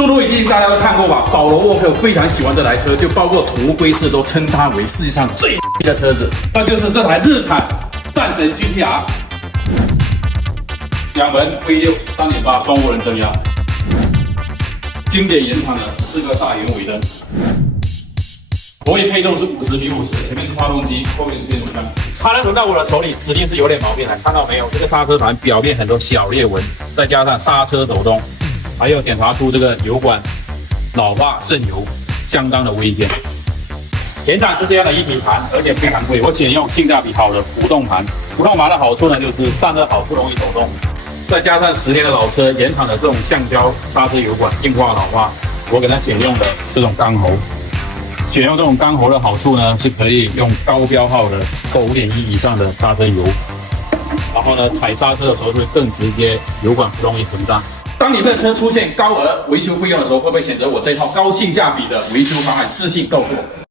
速度与激情大家都看过吧？保罗沃克非常喜欢这台车，就包括土屋圭市都称它为世界上最的车子，那就是这台日产战神 GTR， 两门 V6 3.8 双涡轮增压，经典延长的4个大圆尾灯，座椅配重是50:50，前面是发动机，后面是变速箱。它能轮到我的手里，指定是有点毛病的，看到没有？这个刹车盘表面很多小裂纹，再加上刹车抖动。 还有检查出这个油管老化渗油，相当的危险。原厂是这样的一体盘，而且非常贵。我选用性价比好的浮动盘。浮动盘的好处呢，就是散热好，不容易抖动。再加上10年的老车，原厂的这种橡胶刹车油管硬化老化，我给它选用的这种钢喉。选用这种钢喉的好处呢，是可以用高标号的够5.1以上的刹车油。然后呢，踩刹车的时候会更直接，油管不容易膨胀。 当你的车出现高额维修费用的时候，会不会选择我这套高性价比的维修方案？私信告诉我。